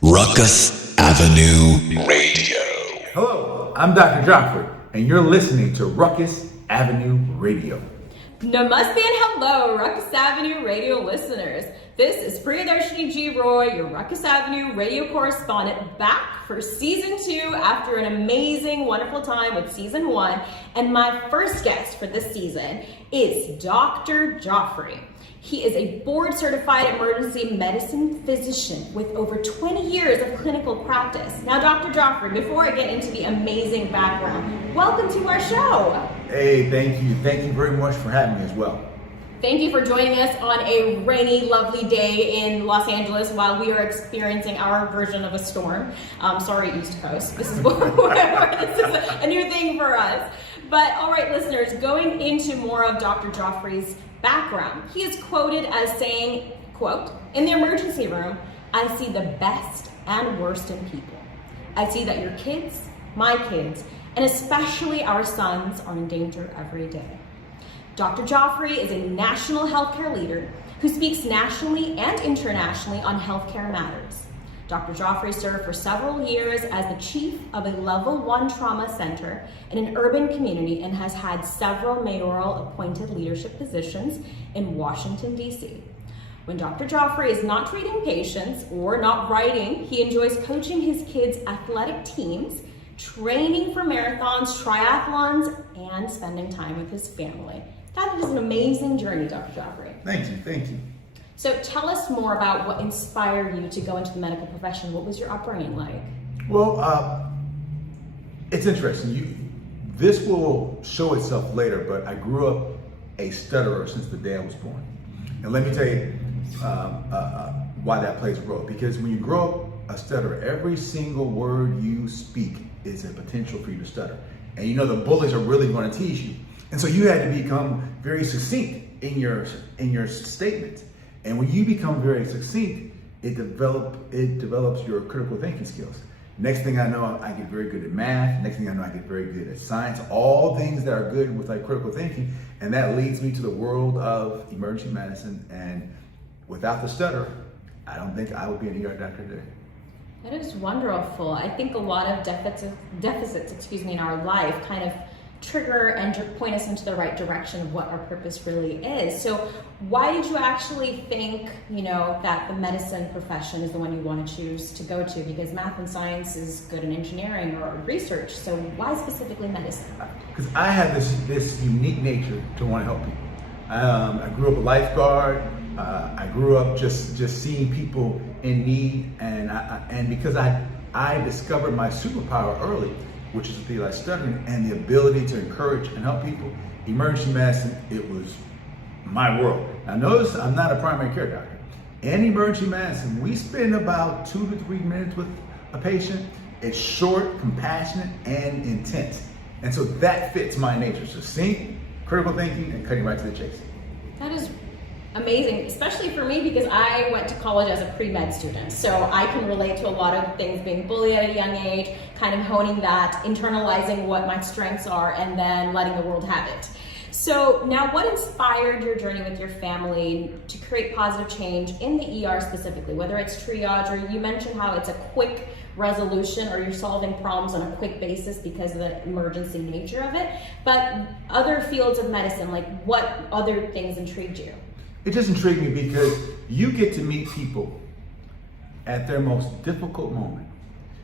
Rukus Avenue Radio. Hello, I'm Dr. Geoffrey, and you're listening to Rukus Avenue Radio. Namaste and hello, Rukus Avenue Radio listeners. This is Priyadarshini G, your Rukus Avenue Radio correspondent, back for Season 2 after an amazing, wonderful time with Season 1. And my first guest for this season is Dr. Geoffrey. He is a board-certified emergency medicine physician with over 20 years of clinical practice. Now, Dr. Geoffrey, before I get into the amazing background, welcome to our show. Hey, thank you. Thank you very much for having me as well. Thank you for joining us on a rainy, lovely day in Los Angeles while we are experiencing our version of a storm. Sorry, East Coast. This is this is a new thing for us. But all right, listeners, going into more of Dr. Geoffrey's background, he is quoted as saying, quote, "In the emergency room, I see the best and worst in people. I see that your kids, my kids, and especially our sons are in danger every day." Dr. Geoffrey is a national healthcare leader who speaks nationally and internationally on healthcare matters. Dr. Geoffrey served for several years as the chief of a level 1 trauma center in an urban community and has had several mayoral appointed leadership positions in Washington, D.C. When Dr. Geoffrey is not treating patients or not writing, he enjoys coaching his kids' athletic teams, training for marathons, triathlons, and spending time with his family. That is an amazing journey, Dr. Geoffrey. Thank you. So tell us more about what inspired you to go into the medical profession. What was your upbringing like? Well, it's interesting. This will show itself later, but I grew up a stutterer since the day I was born. And let me tell you why that plays a role. Because when you grow up a stutterer, every single word you speak is a potential for you to stutter. And you know the bullies are really going to tease you. And so you had to become very succinct in your statement. And when you become very succinct, it develops your critical thinking skills. Next thing I know, I get very good at math. Next thing I know, I get very good at science. All things that are good with like critical thinking. And that leads me to the world of emergency medicine. And without the stutter, I don't think I would be an ER doctor today. That is wonderful. I think a lot of deficits in our life kind of trigger and point us into the right direction of what our purpose really is. So why did you actually think, that the medicine profession is the one you want to choose to go to? Because math and science is good in engineering or research. So why specifically medicine? Because I have this unique nature to want to help people. I grew up a lifeguard. I grew up just seeing people in need, and because I discovered my superpower early, which is the stuttering and the ability to encourage and help people. Emergency medicine, it was my world. Now notice I'm not a primary care doctor. In emergency medicine, we spend about 2 to 3 minutes with a patient. It's short, compassionate, and intense. And so that fits my nature. Succinct, critical thinking, and cutting right to the chase. That is amazing, especially for me because I went to college as a pre-med student. So I can relate to a lot of things, being bullied at a young age, kind of honing that, internalizing what my strengths are, and then letting the world have it. So now what inspired your journey with your family to create positive change in the ER specifically, whether it's triage or you mentioned how it's a quick resolution or you're solving problems on a quick basis because of the emergency nature of it, but other fields of medicine, like what other things intrigued you? It just intrigued me because you get to meet people at their most difficult moment.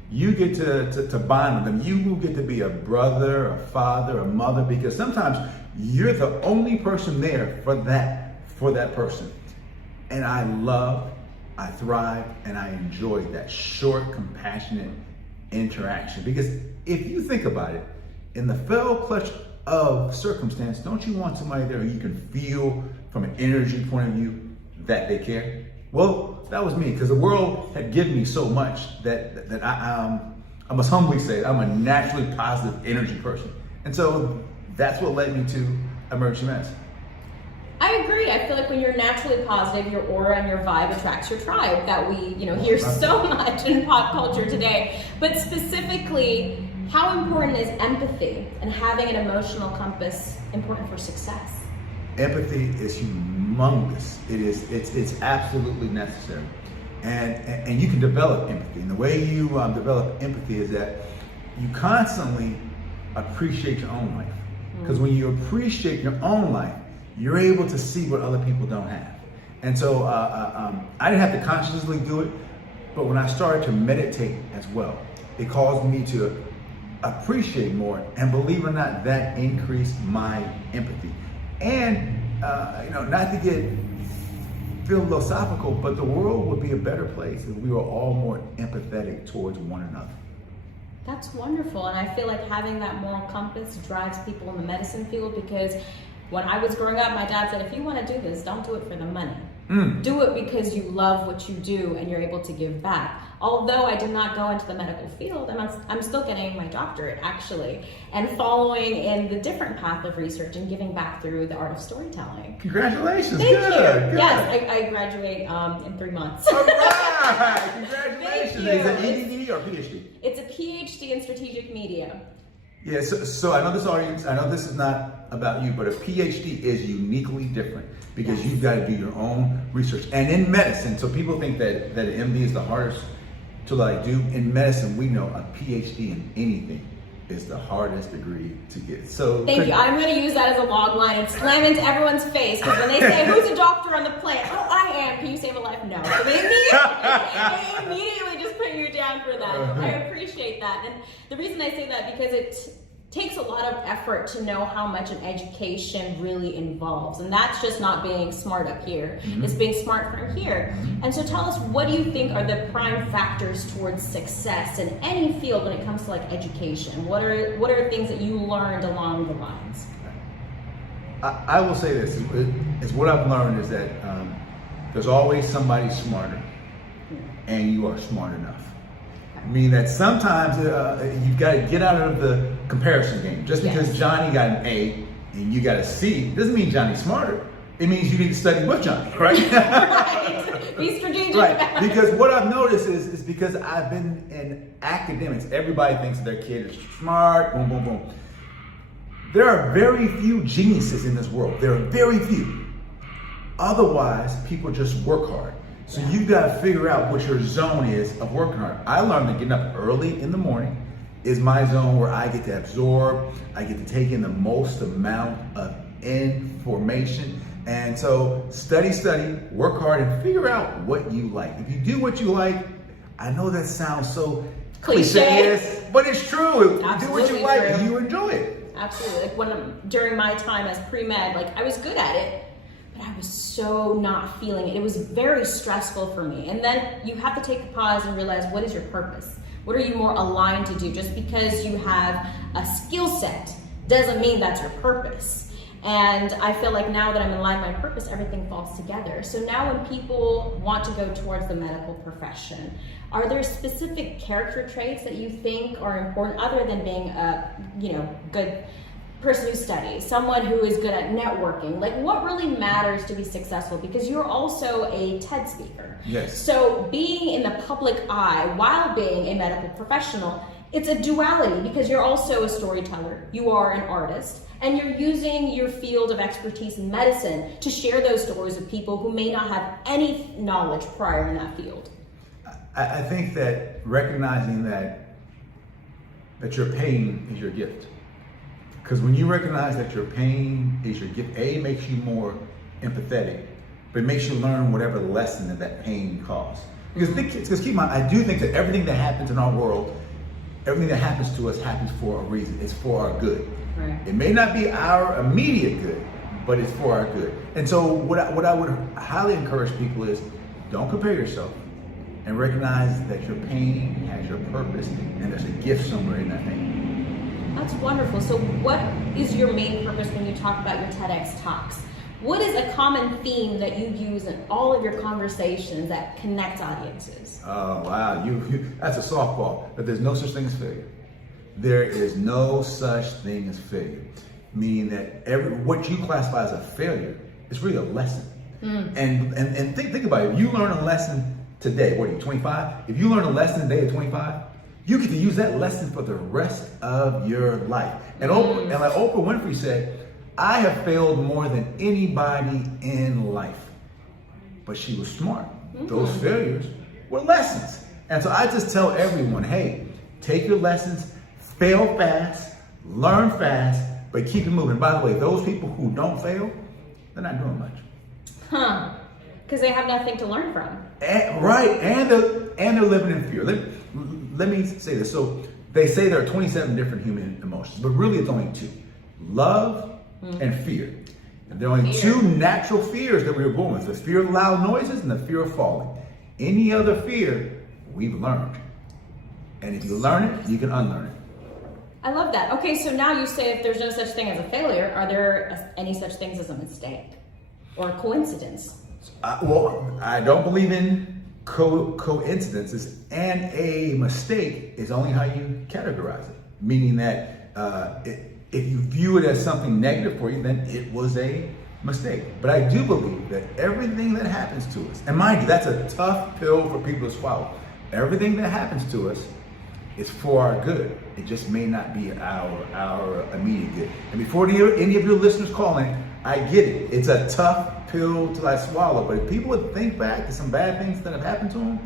You get to bond with them. You will get to be a brother, a father, a mother, because sometimes you're the only person there for that person. And I thrive, and I enjoy that short, compassionate interaction. Because if you think about it, in the fell clutch of circumstance, don't you want somebody there who you can feel from an energy point of view that they care? Well, that was me, because the world had given me so much that I must humbly say I'm a naturally positive energy person. And so that's what led me to emergency medicine. I agree. I feel like when you're naturally positive, your aura and your vibe attracts your tribe that we, hear so much in pop culture today. But specifically, how important is empathy and having an emotional compass important for success? Empathy is humongous. It's absolutely necessary. and you can develop empathy. And the way you develop empathy is that you constantly appreciate your own life. Because when you appreciate your own life, you're able to see what other people don't have. And so I didn't have to consciously do it, but when I started to meditate as well, it caused me to appreciate more, and believe it or not, that increased my empathy. And not to get philosophical, but the world would be a better place if we were all more empathetic towards one another. That's wonderful, and I feel like having that moral compass drives people in the medicine field, because when I was growing up, my dad said, if you want to do this, don't do it for the money. Do it because you love what you do and you're able to give back. Although I did not go into the medical field, and I'm still getting my doctorate actually, and following in the different path of research and giving back through the art of storytelling. Congratulations. Thank you. Good. Yes, I graduate in 3 months. All right. Congratulations. Thank you. Is it EDD or PhD? It's a PhD in strategic media. Yeah, so I know this audience, I know this is not about you, but a PhD is uniquely different because you've got to do your own research. And in medicine, so people think that an MD is the hardest to do. In medicine, we know a PhD in anything is the hardest degree to get. So thank you. I'm going to use that as a log line and slam into everyone's face, because when they say, who's a doctor on the planet? Oh, I am. Can you save a life? No. So they immediately just put you down for that. I appreciate that. And the reason I say that, because it takes a lot of effort to know how much an education really involves. And that's just not being smart up here. It's being smart from here. And so tell us, what do you think are the prime factors towards success in any field when it comes to education? What are things that you learned along the lines? I will say this, is what I've learned is that there's always somebody smarter, and you are smart enough. Meaning that sometimes you've got to get out of the comparison game. Just because Johnny got an A and you got a C doesn't mean Johnny's smarter. It means you need to study with Johnny, right? Right. Be strategic. Right. Because what I've noticed is because I've been in academics, everybody thinks their kid is smart, boom, boom, boom. There are very few geniuses in this world. There are very few. Otherwise, people just work hard. So you've got to figure out what your zone is of working hard. I learned that getting up early in the morning is my zone where I get to absorb, I get to take in the most amount of information. And so study, work hard, and figure out what you like. If you do what you like, I know that sounds so cliche, but it's true. Absolutely do what you like and you enjoy it. Absolutely. During my time as pre-med, I was good at it, but I was so not feeling it. It was very stressful for me. And then you have to take a pause and realize, what is your purpose? What are you more aligned to do? Just because you have a skill set doesn't mean that's your purpose. And I feel like now that I'm in line with my purpose, everything falls together. So now when people want to go towards the medical profession, are there specific character traits that you think are important, other than being a good person who studies, someone who is good at networking? What really matters to be successful? Because you're also a TED speaker. Yes. So being in the public eye while being a medical professional, it's a duality, because you're also a storyteller, you are an artist, and you're using your field of expertise in medicine to share those stories with people who may not have any knowledge prior in that field. I think that recognizing that your pain is your gift. Because when you recognize that your pain is your gift, A, makes you more empathetic, but it makes you learn whatever lesson that pain caused. Because keep in mind, I do think that everything that happens in our world, everything that happens to us happens for a reason. It's for our good. Right. It may not be our immediate good, but it's for our good. And so what I would highly encourage people is, don't compare yourself, and recognize that your pain has your purpose, and there's a gift somewhere in that pain. That's wonderful. So what is your main purpose when you talk about your TEDx talks? What is a common theme that you use in all of your conversations that connect audiences? Oh, wow. That's a softball. But there's no such thing as failure. There is no such thing as failure. Meaning that what you classify as a failure is really a lesson. And think about it. If you learn a lesson today, what are you, 25? If you learn a lesson today at 25, you get to use that lesson for the rest of your life. And like Oprah Winfrey said, I have failed more than anybody in life. But she was smart. Those failures were lessons. And so I just tell everyone, hey, take your lessons, fail fast, learn fast, but keep it moving. By the way, those people who don't fail, they're not doing much. Huh. Because they have nothing to learn from. Right, and they're living in fear. Let me say this. So they say there are 27 different human emotions, but really it's only 2. Love and fear. And there are only 2 natural fears that we were born with. The fear of loud noises and the fear of falling. Any other fear, we've learned. And if you learn it, you can unlearn it. I love that. Okay, so now you say if there's no such thing as a failure, are there any such things as a mistake or a coincidence? Well, I don't believe in coincidences, and a mistake is only how you categorize it. Meaning that if you view it as something negative for you, then it was a mistake. But I do believe that everything that happens to us, and mind you, that's a tough pill for people to swallow. Everything that happens to us is for our good. It just may not be our immediate good. And before any of your listeners call in, I get it. It's a tough pill to swallow. But if people would think back to some bad things that have happened to them,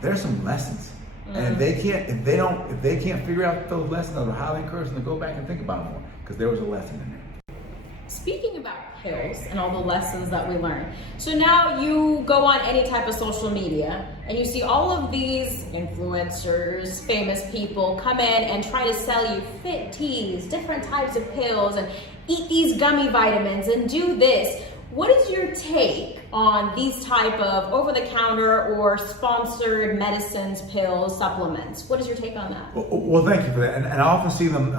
there's some lessons. And if they can't figure out those lessons, I would highly encourage them to go back and think about them more, because there was a lesson in there. Speaking about pills and all the lessons that we learn, so now you go on any type of social media and you see all of these influencers, famous people come in and try to sell you fit teas, different types of pills, and eat these gummy vitamins and do this. What is your take on these type of over-the-counter or sponsored medicines, pills, supplements? What is your take on that? Well, thank you for that. And I often see them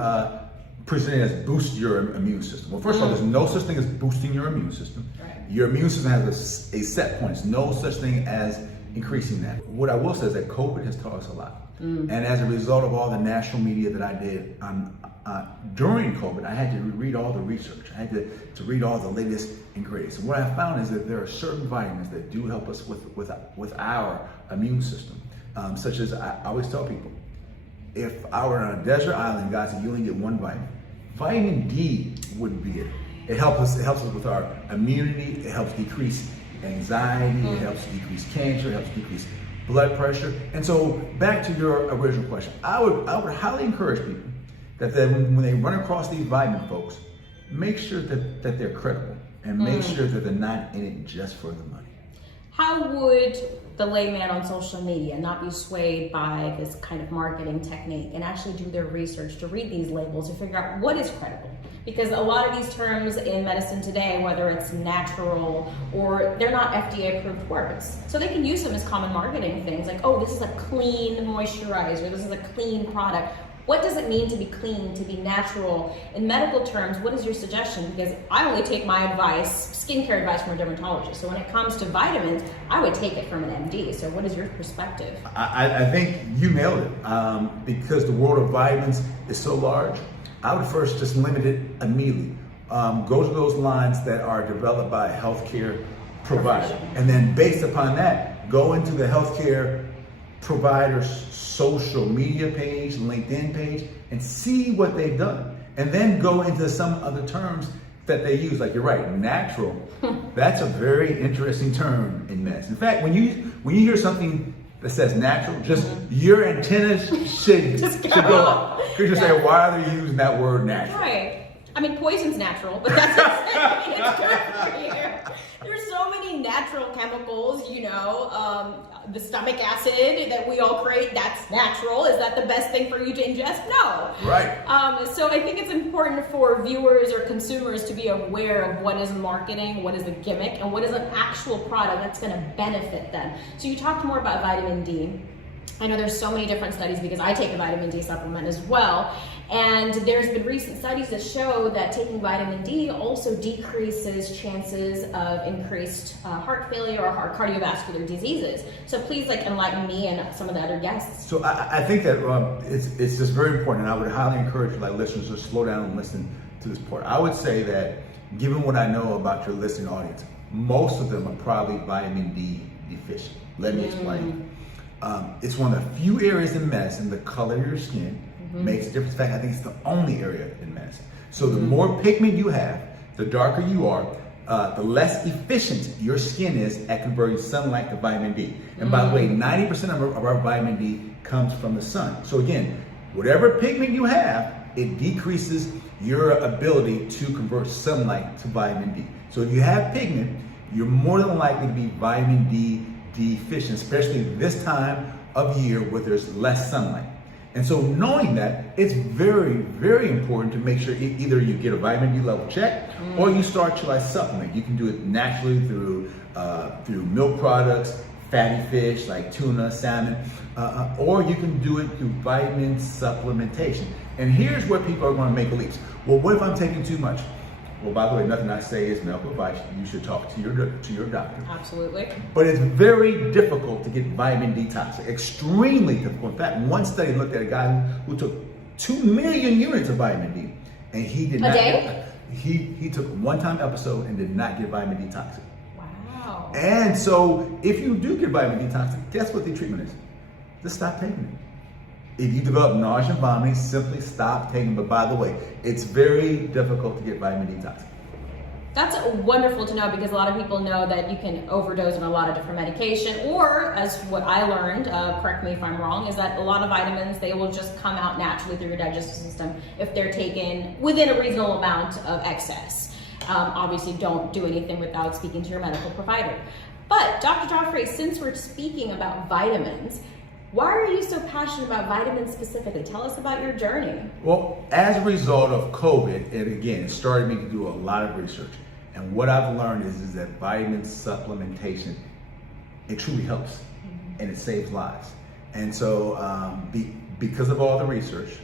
presented as boost your immune system. Well, first of all, there's no such thing as boosting your immune system. Right. Your immune system has a set point. There's no such thing as increasing that. What I will say is that COVID has taught us a lot. And as a result of all the national media that I did during COVID, I had to read all the research. I had to read all the latest and greatest. And what I found is that there are certain vitamins that do help us with our immune system. Such as, I always tell people, if I were on a desert island, God said you only get 1 vitamin, vitamin D wouldn't be it. It helps us with our immunity. It helps decrease anxiety. It helps decrease cancer. It helps decrease blood pressure. And so back to your original question, I would highly encourage people that when they run across these vitamin folks, make sure that they're credible, and make sure that they're not in it just for the money. How would the layman on social media not be swayed by this kind of marketing technique and actually do their research to read these labels to figure out what is credible? Because a lot of these terms in medicine today, whether it's natural or they're not FDA approved words. So they can use them as common marketing things like, oh, this is a clean moisturizer, this is a clean product. What does it mean to be clean, to be natural? In medical terms, what is your suggestion? Because I only take my advice, skincare advice, from a dermatologist. So when it comes to vitamins, I would take it from an MD. So what is your perspective? I think you nailed it. Because the world of vitamins is so large, I would first just limit it immediately. Go to those lines that are developed by a healthcare provider. And then based upon that, go into the healthcare provider's social media page, LinkedIn page, and see what they've done. And then go into some other terms that they use. Like, you're right, natural. That's a very interesting term in medicine. In fact, when you hear something that says natural, just your antennas should go up. Because you say, why are they using that word natural? Right. I mean, poison's natural, but that's it's good for you. There's so many natural chemicals, the stomach acid that we all create, that's natural. Is that the best thing for you to ingest? No. Right. So I think it's important for viewers or consumers to be aware of what is marketing, what is a gimmick, and what is an actual product that's going to benefit them. So you talked more about vitamin D. I know there's so many different studies because I take a vitamin D supplement as well. And there's been recent studies that show that taking vitamin D also decreases chances of increased heart failure or cardiovascular diseases. So please enlighten me and some of the other guests. So I think that it's just very important, and I would highly encourage listeners to slow down and listen to this part. I would say that given what I know about your listening audience, most of them are probably vitamin D deficient. Let me explain. It's one of the few areas in medicine, the color of your skin makes a difference. In fact, I think it's the only area in medicine. So the more pigment you have, the darker you are, the less efficient your skin is at converting sunlight to vitamin D. And by the way, 90% of our vitamin D comes from the sun. So again, whatever pigment you have, it decreases your ability to convert sunlight to vitamin D. So if you have pigment, you're more than likely to be vitamin D deficient, especially this time of year where there's less sunlight. And so knowing that, it's very, very important to make sure either you get a vitamin D level check or you start to supplement. You can do it naturally through milk products, fatty fish like tuna, salmon, or you can do it through vitamin supplementation. And here's where people are going to make leaps. Well, what if I'm taking too much? Well, by the way, nothing I say is medical advice. You should talk to your doctor. Absolutely. But it's very difficult to get vitamin D toxic. Extremely difficult. In fact, one study looked at a guy who took 2 million units of vitamin D, and he did not. A day? He took a one-time episode and did not get vitamin D toxic. Wow. And so, if you do get vitamin D toxic, guess what the treatment is? Just stop taking it. If you develop nausea and vomiting, simply stop taking it. But by the way, it's very difficult to get vitamin D toxic. That's wonderful to know, because a lot of people know that you can overdose on a lot of different medication, or as what I learned, correct me if I'm wrong, is that a lot of vitamins, they will just come out naturally through your digestive system if they're taken within a reasonable amount of excess. Obviously, don't do anything without speaking to your medical provider. But Dr. Geoffrey, since we're speaking about vitamins, why are you so passionate about vitamins specifically? Tell us about your journey. Well, as a result of COVID, and again, it started me to do a lot of research. And what I've learned is that vitamin supplementation, it truly helps and it saves lives. And so because of all the research,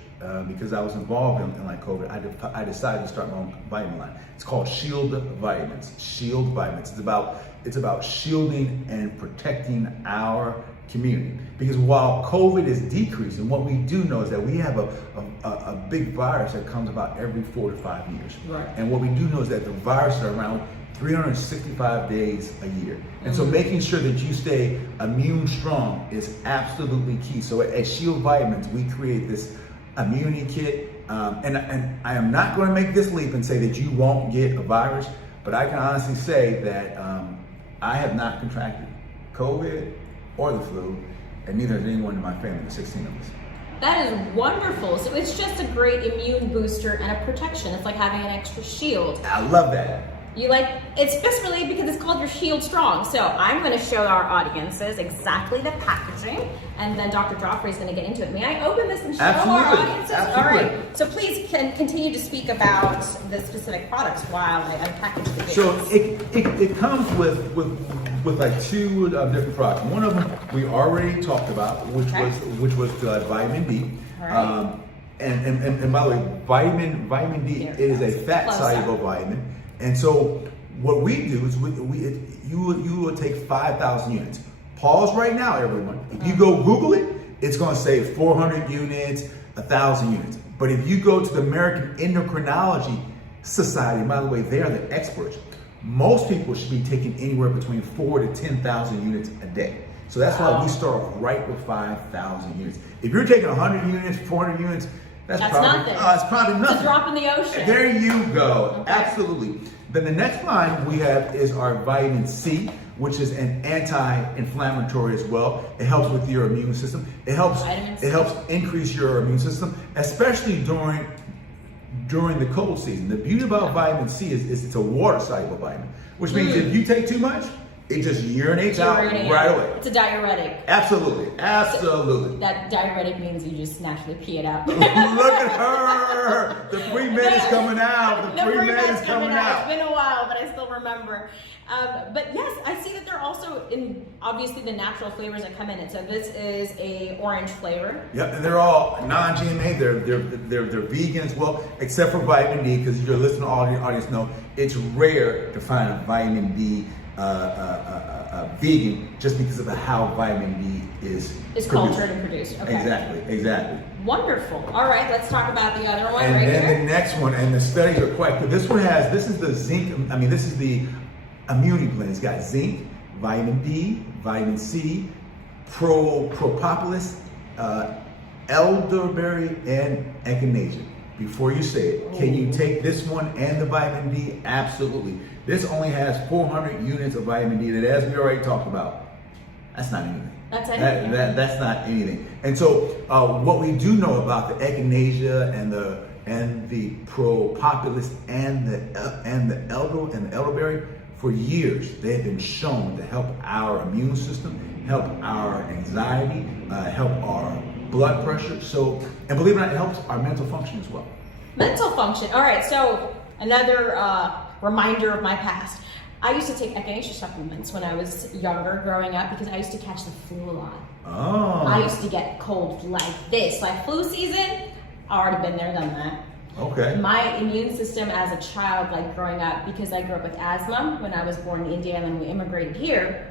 because I was involved in like COVID, I decided to start my own vitamin line. It's called Shield Vitamins. Shield Vitamins. It's about shielding and protecting our community. Because while COVID is decreasing, what we do know is that we have a big virus that comes about every 4 to 5 years. Right. And what we do know is that the virus is around 365 days a year. And so making sure that you stay immune strong is absolutely key. So at Shield Vitamins, we create this immunity kit. And I am not going to make this leap and say that you won't get a virus, but I can honestly say that I have not contracted COVID or the flu, and neither has anyone in my family, the 16 of us. That is wonderful. So it's just a great immune booster and a protection. It's like having an extra shield. I love that. You it's specifically because it's called your Shield Strong. So I'm going to show our audiences exactly the packaging, and then Dr. Geoffrey is going to get into it. May I open this and show our audiences? Absolutely. All right. So please continue to speak about the specific products while I unpackage the case. So it comes with like 2 different products. One of them we already talked about, which was vitamin D. All right. And by the way, vitamin D is a fat soluble vitamin. And so what we do is you will take 5,000 units. Pause right now, everyone. If you go Google it, it's going to say 400 units, 1,000 units. But if you go to the American Endocrinology Society, by the way, they are the experts. Most people should be taking anywhere between 4,000 to 10,000 units a day. So that's why we start right with 5,000 units. If you're taking 100 units, 400 units, that's probably nothing. It's probably nothing. It's a drop in the ocean. There you go. Okay. Absolutely. Then the next line we have is our vitamin C, which is an anti-inflammatory as well. It helps with your immune system. It helps increase your immune system, especially during the cold season. The beauty about vitamin C is it's a water-soluble vitamin, which means if you take too much, it just urinates out right away. It's a diuretic. Absolutely. So that diuretic means you just naturally pee it out. Look at her. The pre-med is coming out. The pre-med is coming out. It's been a while, but I still remember. But yes, I see that they're also in obviously the natural flavors that come in it. So this is a orange flavor. Yep, and they're all non-GMA. They're vegan as well, except for vitamin D, because your listener audience know it's rare to find a vitamin D vegan, just because of how vitamin D is cultured and produced. Okay. Exactly. Wonderful. All right, let's talk about the other one and right then here. The next one, and the studies are quite good. This is the zinc. This is the immunity blend. It's got zinc, vitamin D, vitamin C, propolis, elderberry, and echinacea. before you say it. Can you take this one and the vitamin D? Absolutely. This only has 400 units of vitamin D that, as we already talked about, that's not anything. That's anything. That's not anything. And so what we do know about the echinacea and the propolis and the elderberry, for years they have been shown to help our immune system, help our anxiety, help our blood pressure. So, and believe it or not, it helps our mental function as well. Mental function. All right. So another reminder of my past. I used to take echinacea supplements when I was younger, growing up, because I used to catch the flu a lot. Oh. I used to get cold like this, like flu season. Already been there, done that. Okay. My immune system as a child, like growing up, because I grew up with asthma when I was born in India and then we immigrated here,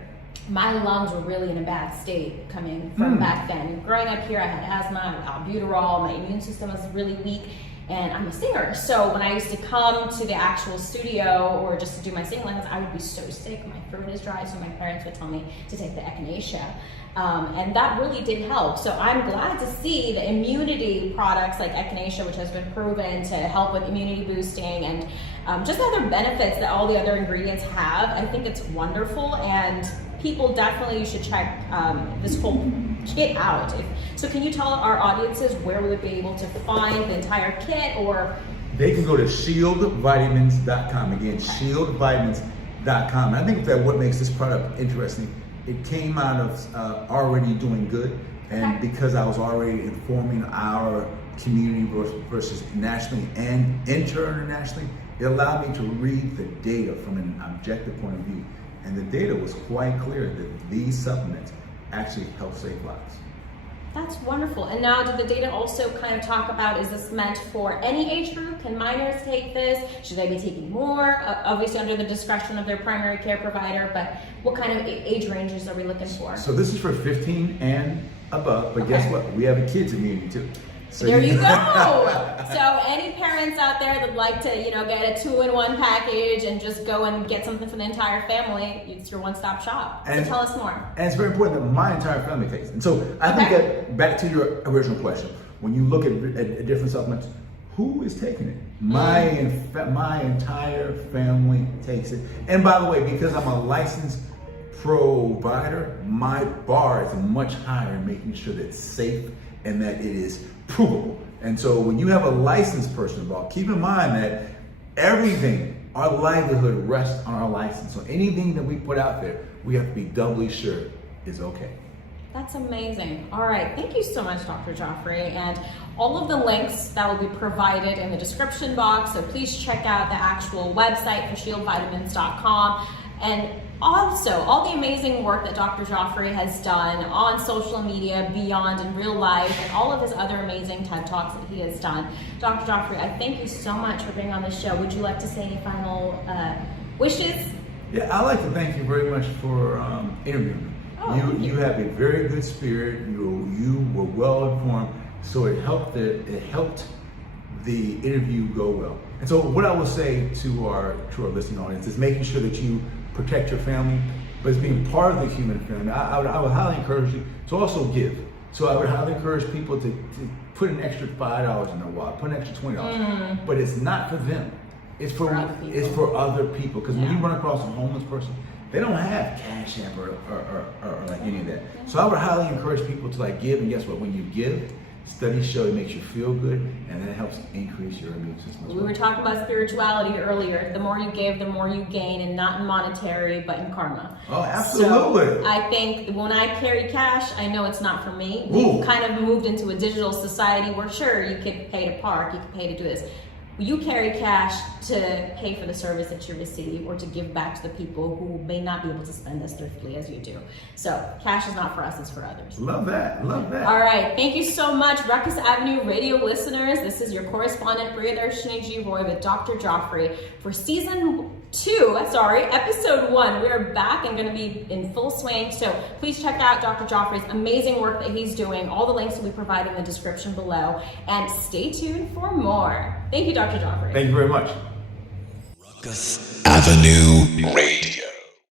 my lungs were really in a bad state coming from back then. Growing up here, I had asthma, I had albuterol, my immune system was really weak, and I'm a singer. So when I used to come to the actual studio or just to do my singing lessons, I would be so sick, my throat is dry, so my parents would tell me to take the echinacea. And that really did help. So I'm glad to see the immunity products like echinacea, which has been proven to help with immunity boosting and just other benefits that all the other ingredients have. I think it's wonderful, and people definitely should check this whole kit out. So can you tell our audiences where we would be able to find the entire kit, or? They can go to shieldvitamins.com. Again, shieldvitamins.com. I think that what makes this product interesting, it came out of already doing good, and because I was already informing our community versus nationally and internationally, it allowed me to read the data from an objective point of view. And the data was quite clear that these supplements actually help save lives. That's wonderful. And now, did the data also kind of talk about, is this meant for any age group? Can minors take this? Should they be taking more? Obviously under the discretion of their primary care provider, but what kind of age ranges are we looking for? So this is for 15 and above, but guess what? We have a kids immunity too. So there you go. So any parents out there that like to, get a 2-in-1 package and just go and get something for the entire family, it's your one-stop shop. So tell us more. And it's very important that my entire family takes it. And so I think that back to your original question, when you look at different supplements, who is taking it? My entire family takes it. And by the way, because I'm a licensed provider, my bar is much higher in making sure that it's safe and that it is provable. And so when you have a licensed person involved, keep in mind that everything, our livelihood rests on our license. So anything that we put out there, we have to be doubly sure is okay. That's amazing. All right, thank you so much, Dr. Geoffrey. And all of the links that will be provided in the description box, so please check out the actual website for shieldvitamins.com. And also, all the amazing work that Dr. Geoffrey has done on social media, beyond in real life, and all of his other amazing TED Talks that he has done. Dr. Geoffrey, I thank you so much for being on the show. Would you like to say any final wishes? Yeah, I'd like to thank you very much for interviewing me. Oh, you have a very good spirit. You were well informed, so it helped the interview go well. And so what I will say to our listening audience is making sure that you protect your family, but as being part of the human family, I would highly encourage you to also give. So I would highly encourage people to put an extra $5 in their wallet, put an extra $20, but it's not for them. It's for other people. Because when you run across a homeless person, they don't have Cash App or like any of that. So I would highly encourage people to give, and guess what? When you give, studies show it makes you feel good, and that helps increase your immune system. We were talking about spirituality earlier. The more you give, the more you gain, and not in monetary, but in karma. Oh, absolutely. So I think when I carry cash, I know it's not for me. We've kind of moved into a digital society where, sure, you could pay to park, you could pay to do this. You carry cash to pay for the service that you receive, or to give back to the people who may not be able to spend as thriftily as you do. So cash is not for us, it's for others. Love that, love that. All right, thank you so much, Rukus Avenue Radio listeners. This is your correspondent Priyadarshini G with Dr. Geoffrey for episode 1. We're back and going to be in full swing. So please check out Dr. Geoffrey's amazing work that he's doing. All the links will be provided in the description below. And stay tuned for more. Thank you, Dr. Geoffrey. Thank you very much. Rukus Avenue Radio.